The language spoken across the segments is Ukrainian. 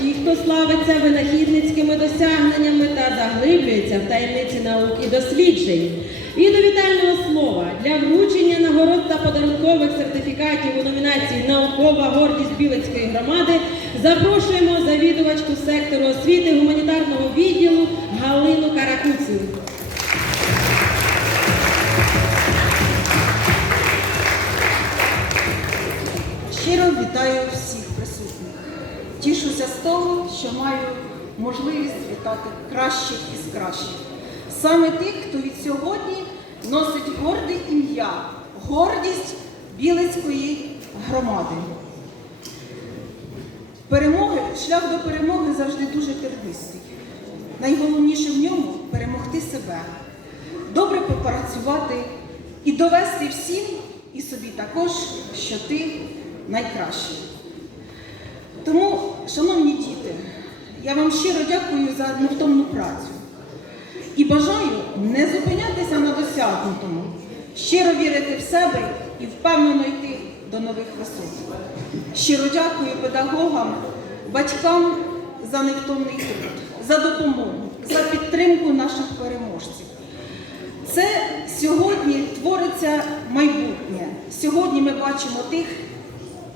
ті, хто славиться винахідницькими досягненнями та заглиблюється в таємниці науки і досліджень. І до вітального слова для вручення нагород та подарункових сертифікатів у номінації Наукова гордість Білицької громади запрошуємо завідувачку сектору освіти гуманітарного відділу Галину Каракуцину. Щиро вітаю того, що маю можливість вітати кращих із кращих. Саме тих, хто від сьогодні носить горде ім'я, гордість Білицької громади. Перемоги, шлях до перемоги завжди дуже тернистий. Найголовніше в ньому перемогти себе, добре попрацювати і довести всім і собі також, що ти найкращий. Тому, шановні діти, я вам щиро дякую за невтомну працю і бажаю не зупинятися на досягнутому, щиро вірити в себе і впевнено йти до нових висот. Щиро дякую педагогам, батькам за невтомний труд, за допомогу, за підтримку наших переможців. Це сьогодні твориться майбутнє. Сьогодні ми бачимо тих,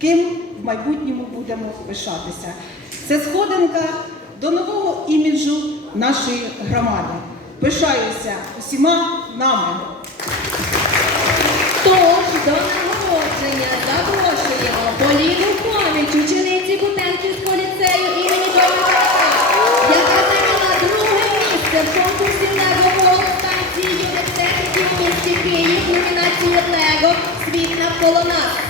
ким в майбутньому будемо пишатися. Це сходинка до нового іміджу нашої громади. Пишаюся усіма нами. Тож до нагородження запрошуємо Поліну Коміч, учениці Бутенківського ліцею імені Домика, яка зайняла друге місце в конкурсі Лего станції юних техніків у місті Київ номінації Лего Світ навколо нас.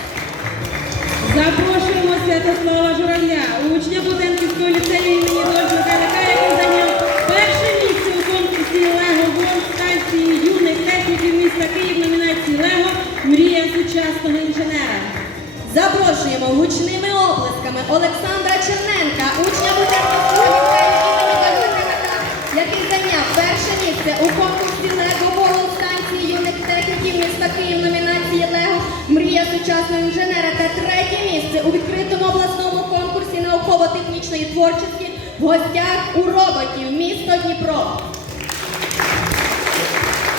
Святослава Журавля, учня Буденківського ліцею імені Дольфа Калика, який зайняв перше місце у конкурсі Лего World станції юних техніків міста Київ номінації Лего. Мрія сучасного інженера. Запрошуємо гучними оплесками Олександра Черненка, учня Бутенківського ліцею імені Домика, який зайняв перше місце у конкурсі Лего World станції юних техніків міста Київ номінації Лего. Мрія сучасного інженера та третє місце у науково-технічної творчості в гостях у роботів місто Дніпро.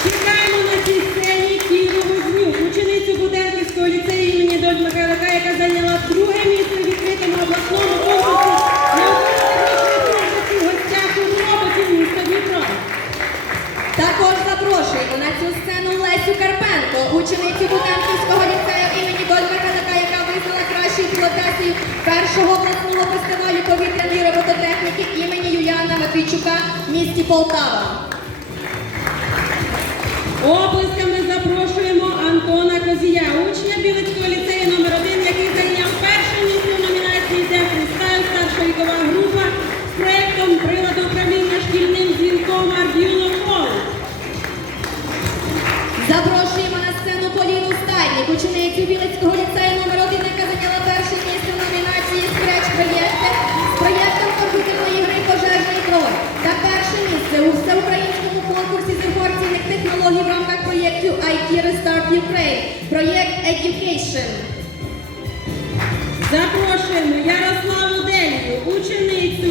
Чекаємо на цій сцені Кіру Вознюк, ученицю Буденківського ліцею імені Доль Михайлика, яка зайняла друге місце у відкритому обласному конкурсі науково-технічної творчості в гостях у роботів міста Дніпро. Також запрошуємо на цю сцену Лесю Карпенко, ученицю Бутенківського ліцею імені Дольмихайлика, яка визнала кращою пілотесію першого обласного фестивалю повітряної робототехніки імені Юліана Матвійчука в місті Полтава. Оплесками запрошуємо Антона Козія, учня Білицького Ukraine, проєкт Education. Запрошуємо Ярославу Делію, ученицю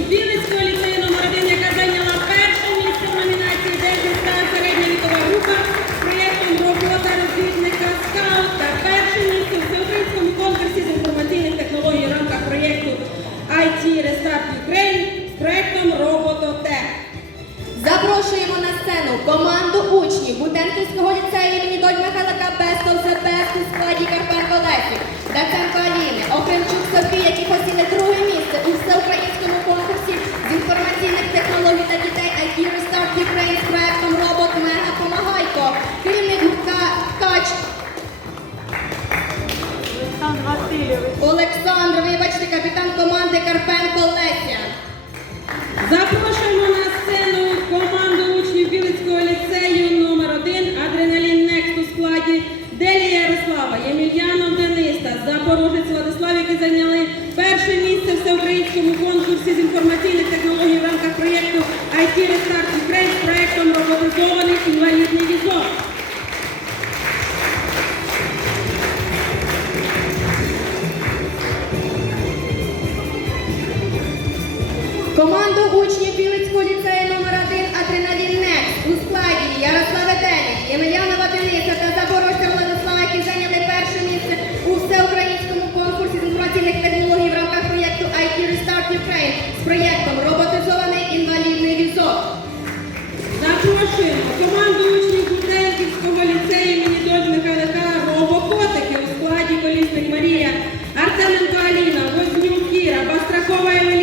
зайняли перше місце в всеукраїнському конкурсі з інформаційних технологій в рамках проєкту IT Restart Ukraine з проєктом роботизований інвалідний візок. Ємельянова проєктом Роботизований інвалідний візок. Запрошуємо команду учнів Гутенківського ліцею імені Дольф Михайлика Робокотики у складі колісник Марія, Артеменко Аліна, Вознюк Кіра, Бастракова Евеліна,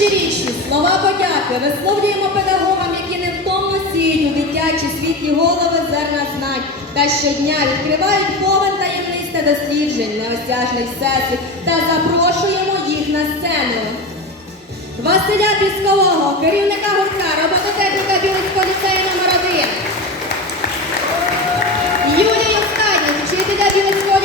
Найщиріші слова подяки. Висловлюємо педагогам, які невтомно сіють у дитячі світлі голови зерна знань. Та щодня відкривають повен таємниць та досліджень неосяжний всесвіт та запрошуємо їх на сцену. Василя Піскового, керівника гуртка, робототехніка Білицького ліцею номер 1 Юлію Стадніс, вчителя Білицького